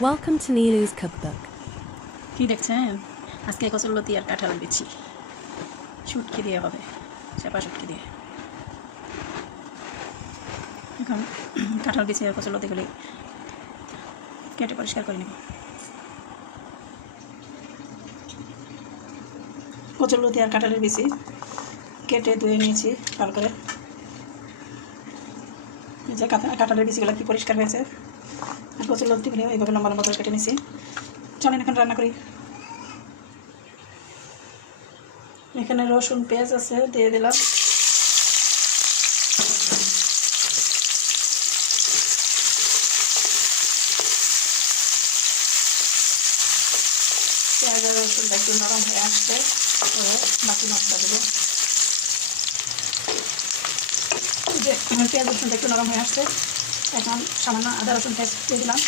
Welcome to Nilu's cookbook. কি দেখছেন? আজকে কচুরলতি আর কাঁঠাল বিছি শুটকি দিয়ে হবে চেপা শুটকি দিয়ে। এখন কাঁঠাল বিছি আর কচুরলতিগুলি কেটে পরিষ্কার করে নেব। কচুরলতি আর কাঁঠালের বিচি কেটে ধুয়ে নিয়েছি ভালো করে। যে কাঁঠা- কাঁঠালের বিচিগুলো কি পরিষ্কার হয়েছে? আর কচুরলতিগুলি এইভাবে লম্বা লম্বা করে কেটে নিয়েছি চলেন এখন রান্না করি। এখানে রসুন, পেঁয়াজ আছে, দিয়ে দিলাম। পেঁয়াজ আর রসুনটা একটু নরম হয়ে পরে বাকি মশলা দেবো। যে পেঁয়াজ রসুনটা একটু নরম হয়ে আসছে। এখন সামান্য আদা রসুন পেস্ট দিয়ে দিলাম।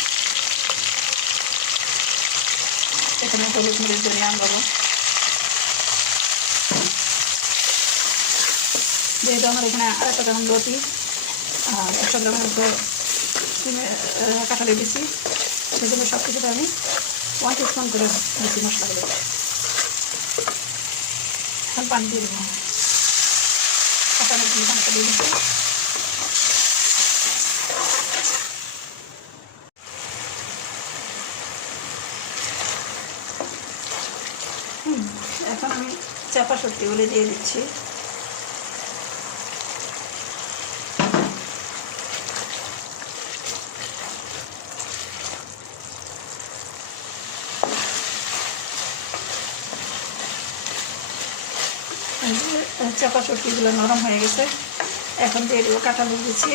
এখানে হলুদ মরিচ ধনিয়া লবণ যেহেতু আমার এখানে আড়াইশো গ্রাম লতি আর একশো গ্রামের মতো ডিমের, আহ, কাঁঠালের বেশি সেই জন্য সব কিছুটা আমি ওয়ান টিস্পুন করে দিচ্ছি মশলাগুলো এখন পানি দিয়ে দেবো পানিটা দিয়ে দিচ্ছি। এখন আমি চাপা সত্যিগুলো দিয়ে দিচ্ছি। চাপা সত্যিগুলো নরম হয়ে গেছে। এখন দিয়ে দেবো কাঁঠাল দিচ্ছি।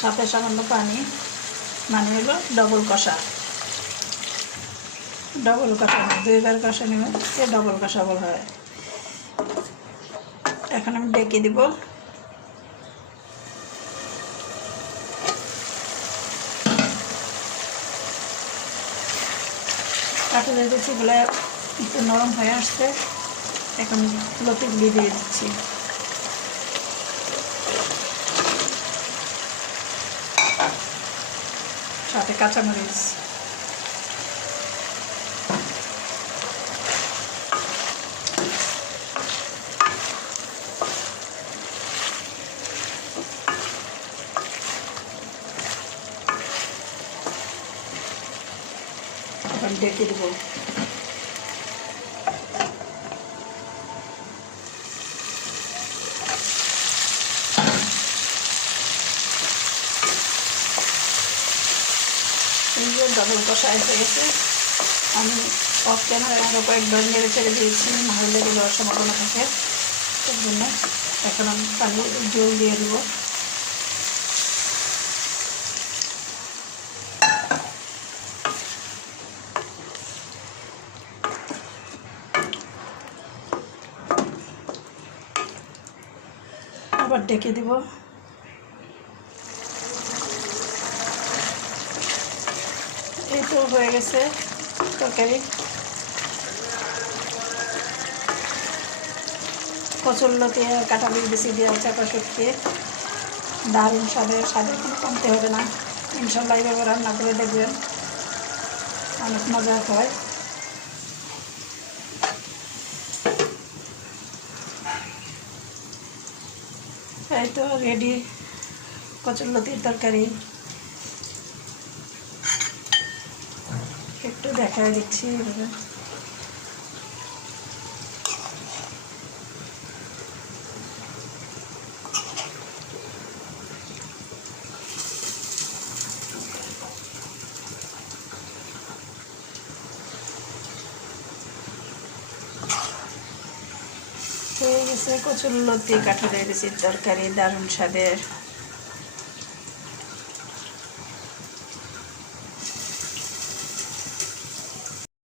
সাথে সামান্য পানি মানে হলো ডবল কষা। ডবল কষা, দুইবার কষা নেবে সে ডবল কষা বলা হয়। এখন আমি ডেকে দিব। কাঠের রুচিগুলো একটু নরম হয়ে আসছে, এখন লতিগুলি দিয়ে দিচ্ছি। সাথে কাঁচামরিচ। ডেকে দেবো। ডবল কষা এসে গেছে। আমি অফ ক্যামেরায় আরও কয়েকবার নেড়ে ছেড়ে দিয়েছি নাহলে লেগে যাওয়ার সম্ভাবনা থাকে। তার জন্য এখন আমি পানি জল দিয়ে দেবো। আবার ডেকে দিব। এই তো হয়ে গেছে, তরকারি। কচুরলতি আর কাঁঠালি বেশি দিয়ে চাপা শুটকি দারুণ স্বাদের স্বাদের কোনো কমতে হবে না। ইনশাল্লাহ এইভাবে রান্না করে দেখবেন। অনেক মজা হয়। এই তো রেডি কচুরলতির তরকারি। দেখায় দিচ্ছি হয়ে গেছে কচুর লতি কাঁঠালের তরকারি দারুণ স্বাদের।